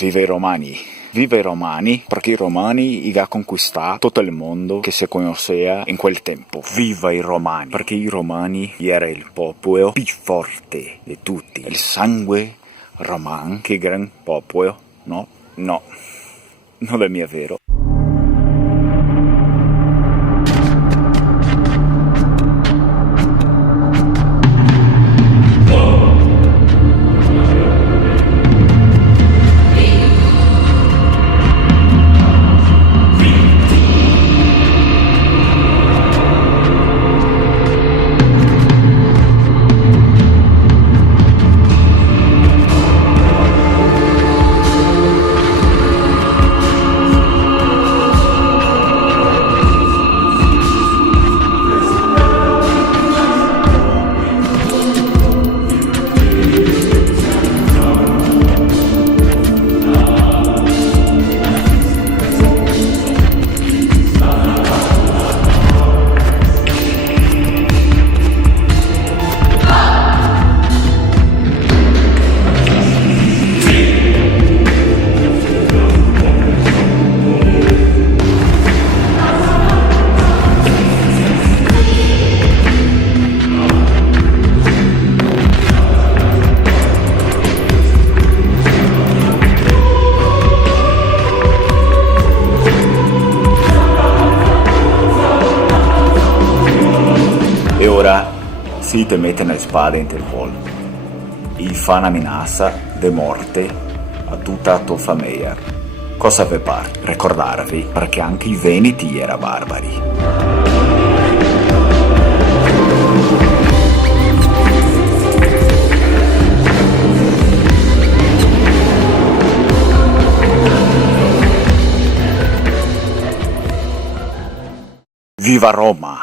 Viva i romani, perché i romani hanno conquistato tutto il mondo che si conosceva in quel tempo. Viva i romani, perché i romani era il popolo più forte di tutti. Il sangue romano, che gran popolo, no? No, non è mio vero. E ora si te mette una spada in il vol. E fa una minaccia di morte a tutta la tua famiglia. Cosa vi pare? Ricordarvi, perché anche i veneti erano barbari. Viva Roma!